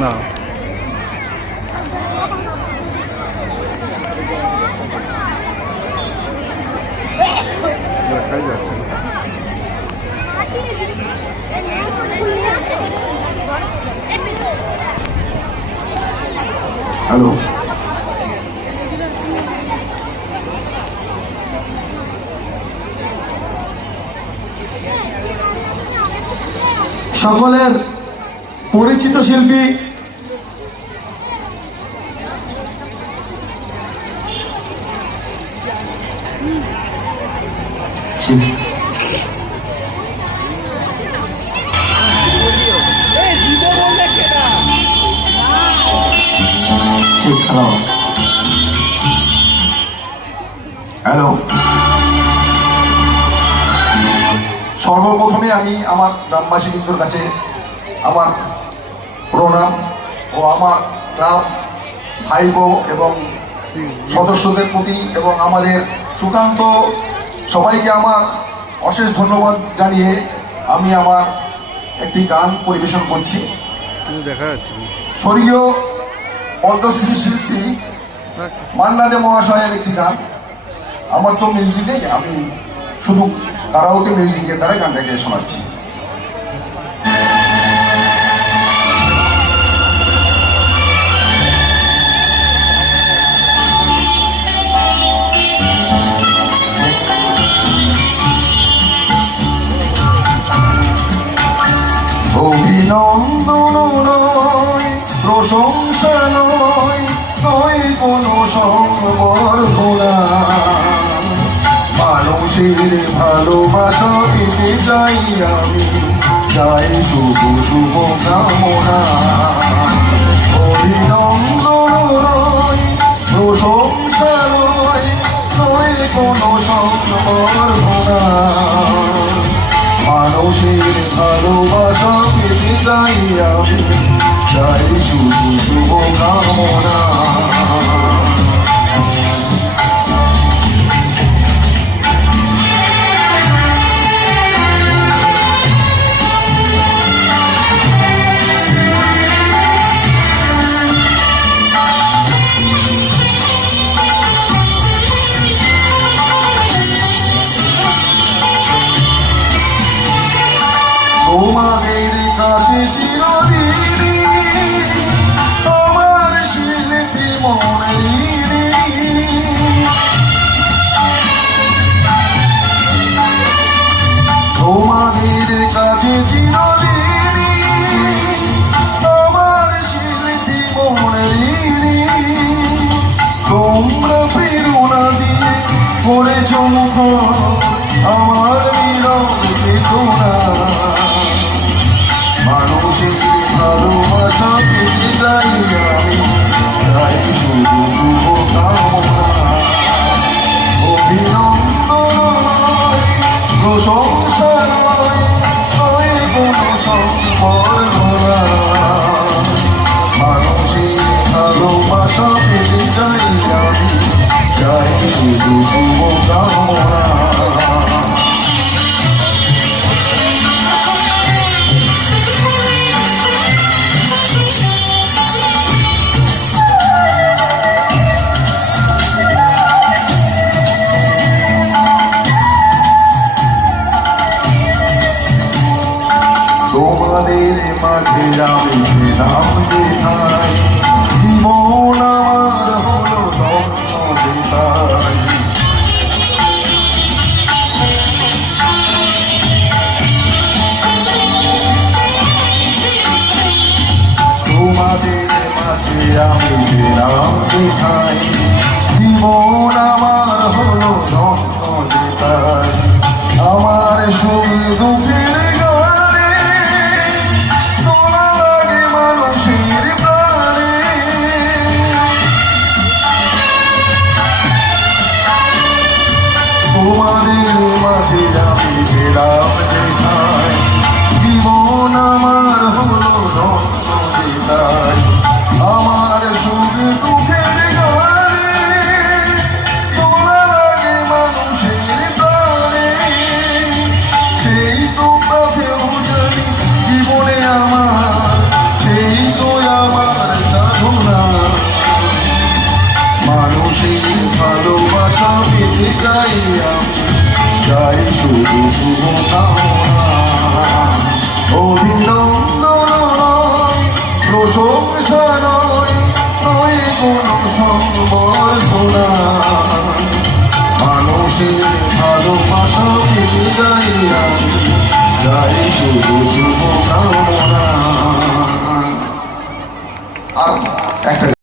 না দেখাই যাচ্ছে না। হ্যালো, সকলের পরিচিত শিল্পী হ্যালো, সর্বপ্রথমে আমি আমার গ্রামবাসীবৃন্দর কাছে আমার প্রণাম ও আমার গ্রাম ভাই বোন এবং সদস্যদের প্রতি এবং আমাদের সুকান্ত সবাইকে আমার অশেষ ধন্যবাদ জানিয়ে আমি আমার একটি গান পরিবেশন করছি। দেখা যাচ্ছে স্বর্গীয় পদ্মশ্রী শিল্পী মান্না দে মহাশয়ের একটি গান। আমার তো মিউজিক নেই, আমি শুধু কারাওকে মিউজিকের দ্বারা গানটাকে শোনাচ্ছি। অভিনন্দন নয়, প্রশংসা নয়, নয় কোনো সম্বর্ধনা, মানুষের ভালোবাসা পেতে চাই আমি, চাই শুভ শুভ কামনা। অভিনন্দন নয়, প্রশংসা নয়, নয় কোনো সম্বর্ধনা, মানুষের ভালোবাসা পেতে চাই আমি, চাই শুধু শুভ কামনা। তোমাদের কাছে চিরদিনই আমার শিল্পী মনে, তোমাদের কাছে চিরদিনই আমার শিল্পী মনে, তোমরা প্রেরণা দিয়ে করেছ মুখ আমার নীরব চেতনা, মানুষের ভালোবাসা পেতে চাই আমি, চাই শুধু শুভ কামনা। অভিনন্দন নয়, প্রশংসা নয়, নয় কোনো সম্বর্ধনা, মানুষের ভালোবাসা পেতে চাই আমি, চাই শুধু শুভ কামনা। তোমাদের মাঝে আমি পেলাম যেথায়, জীবন আমার হলো ধন্য যেথায়, তোমাদের মাঝে আমি পেলাম যেথায়, জীবন আমার হলো ধন্য যেথায়, আমার সুখ দুঃখের তোমাদের মাঝে আমি পেলাম যেথায়, জীবন আমার হলো ধন্য যেথায়, আমার সুখ দুঃখের গানে তোলা লাগে মানুষের প্রাণে, সেই তোমরা কেউ জানি জীবনে আমার পেতে চাই আমি, চাই শুধু শুভকামনা। অভিনন্দন নয়, প্রশংসা নয়, নয় কোনো সম্বর্ধনা, মানুষের ভালোবাসা পেতে চাই আমি, চাই শুধু শুভকামনা। আর একটা